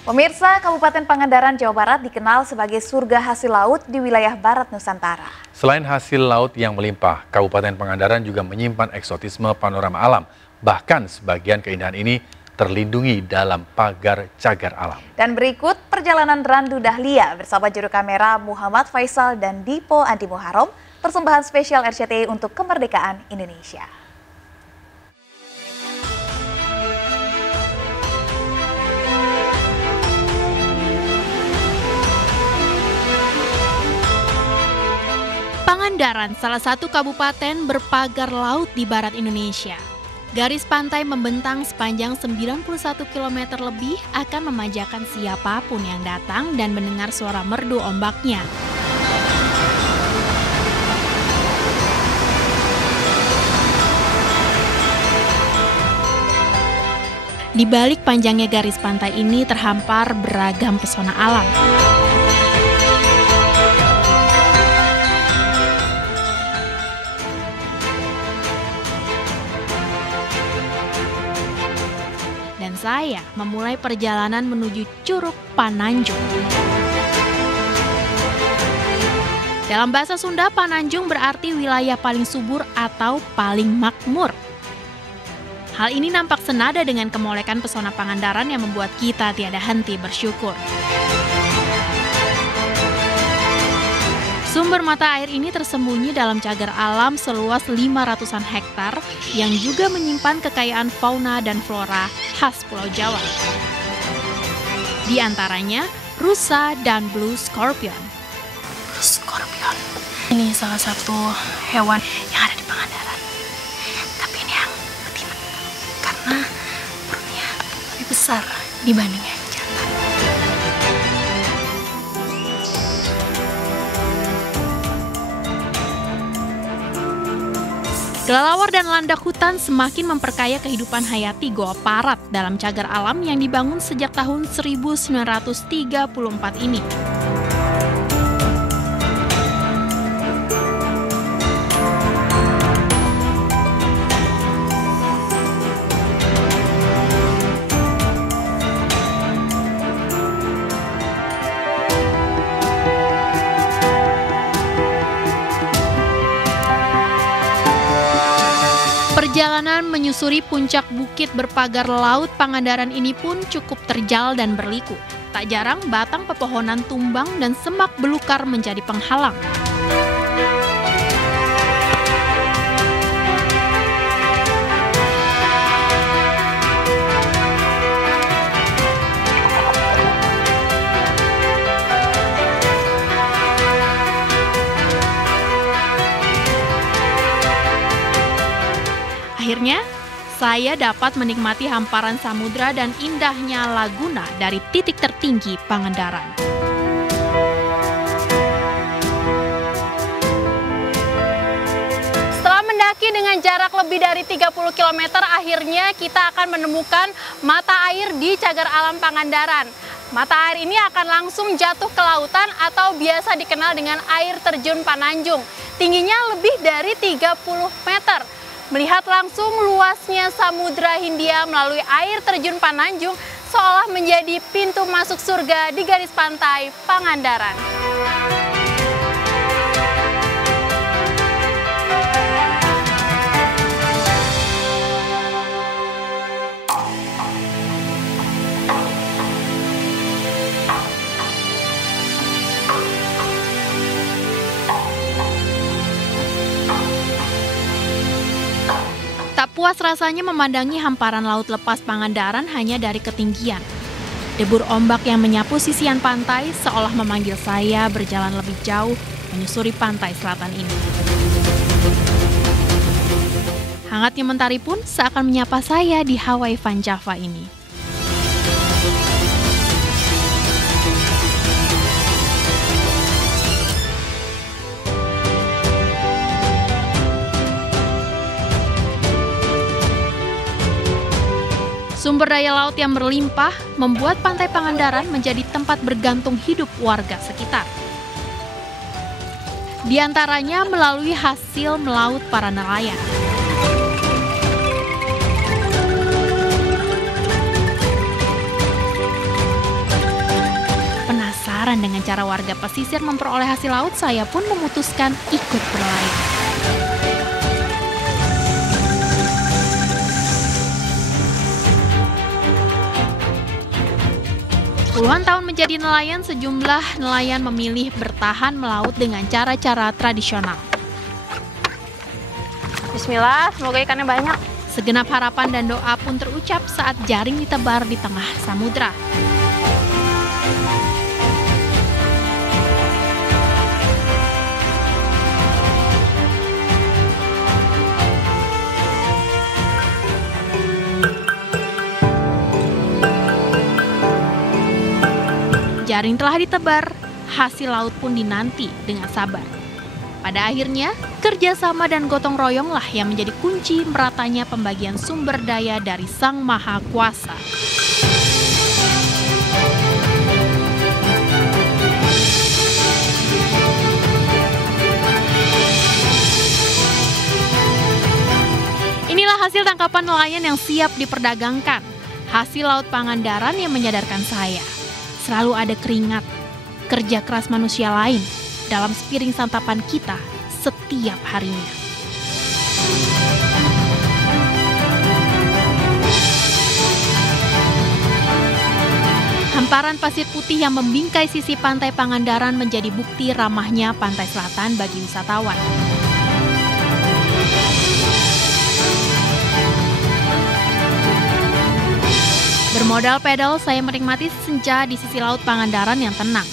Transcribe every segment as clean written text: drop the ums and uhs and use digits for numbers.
Pemirsa, Kabupaten Pangandaran, Jawa Barat dikenal sebagai surga hasil laut di wilayah barat Nusantara. Selain hasil laut yang melimpah, Kabupaten Pangandaran juga menyimpan eksotisme panorama alam. Bahkan sebagian keindahan ini terlindungi dalam pagar cagar alam. Dan berikut perjalanan Randu Dahlia bersama juru kamera Muhammad Faisal dan Dipo Andi Muharram, persembahan spesial RCTI untuk kemerdekaan Indonesia. Pangandaran, salah satu kabupaten berpagar laut di barat Indonesia. Garis pantai membentang sepanjang 91 km lebih akan memanjakan siapapun yang datang dan mendengar suara merdu ombaknya. Di balik panjangnya garis pantai ini terhampar beragam pesona alam. Dan saya memulai perjalanan menuju Curug Pananjung. Dalam bahasa Sunda, Pananjung berarti wilayah paling subur atau paling makmur. Hal ini nampak senada dengan kemolekan pesona Pangandaran yang membuat kita tiada henti bersyukur. Sumber mata air ini tersembunyi dalam cagar alam seluas 500-an hektar yang juga menyimpan kekayaan fauna dan flora khas Pulau Jawa. Di antaranya rusa dan blue scorpion. Blue scorpion. Ini salah satu hewan yang ada di Pangandaran. Tapi ini yang betina karena perutnya lebih besar dibanding yang jantan. Kelelawar dan landak hutan semakin memperkaya kehidupan hayati Goa Parat dalam cagar alam yang dibangun sejak tahun 1934 ini. Perjalanan menyusuri puncak bukit berpagar laut Pangandaran ini pun cukup terjal dan berliku. Tak jarang batang pepohonan tumbang dan semak belukar menjadi penghalang. Akhirnya, saya dapat menikmati hamparan samudra dan indahnya laguna dari titik tertinggi Pangandaran. Setelah mendaki dengan jarak lebih dari 30 km, akhirnya kita akan menemukan mata air di cagar alam Pangandaran. Mata air ini akan langsung jatuh ke lautan atau biasa dikenal dengan air terjun Pananjung. Tingginya lebih dari 30 meter. Melihat langsung luasnya Samudra Hindia melalui air terjun Pananjung seolah menjadi pintu masuk surga di garis pantai Pangandaran. Tak puas rasanya memandangi hamparan laut lepas Pangandaran hanya dari ketinggian. Debur ombak yang menyapu sisian pantai seolah memanggil saya berjalan lebih jauh menyusuri pantai selatan ini. Hangatnya mentari pun seakan menyapa saya di Hawaii Van Java ini. Sumber daya laut yang berlimpah membuat Pantai Pangandaran menjadi tempat bergantung hidup warga sekitar. Di antaranya melalui hasil melaut para nelayan. Dan dengan cara warga pesisir memperoleh hasil laut, saya pun memutuskan ikut berlayar. Puluhan tahun menjadi nelayan, sejumlah nelayan memilih bertahan melaut dengan cara-cara tradisional. Bismillah, semoga ikannya banyak. Segenap harapan dan doa pun terucap saat jaring ditebar di tengah samudra. Jaring telah ditebar, hasil laut pun dinanti dengan sabar. Pada akhirnya, kerjasama dan gotong royonglah yang menjadi kunci meratanya pembagian sumber daya dari Sang Maha Kuasa. Inilah hasil tangkapan nelayan yang siap diperdagangkan. Hasil laut Pangandaran yang menyadarkan saya. Selalu ada keringat, kerja keras manusia lain dalam sepiring santapan kita setiap harinya. Hamparan pasir putih yang membingkai sisi pantai Pangandaran menjadi bukti ramahnya pantai selatan bagi wisatawan. Bermodal pedal, saya menikmati senja di sisi laut Pangandaran yang tenang.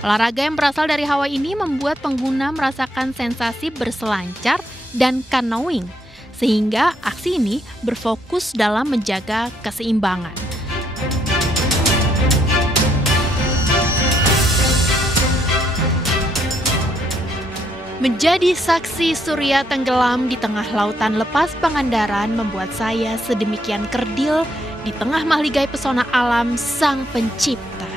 Olahraga yang berasal dari Hawaii ini membuat pengguna merasakan sensasi berselancar dan canoeing, sehingga aksi ini berfokus dalam menjaga keseimbangan. Menjadi saksi surya tenggelam di tengah lautan lepas Pangandaran membuat saya sedemikian kerdil di tengah mahligai pesona alam Sang Pencipta.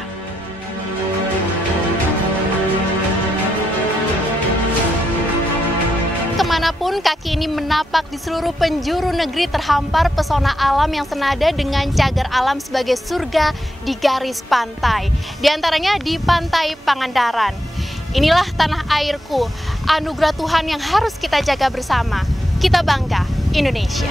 Kemanapun kaki ini menapak, di seluruh penjuru negeri terhampar pesona alam yang senada dengan cagar alam sebagai surga di garis pantai. Di antaranya di Pantai Pangandaran. Inilah tanah airku, anugerah Tuhan yang harus kita jaga bersama. Kita bangga, Indonesia.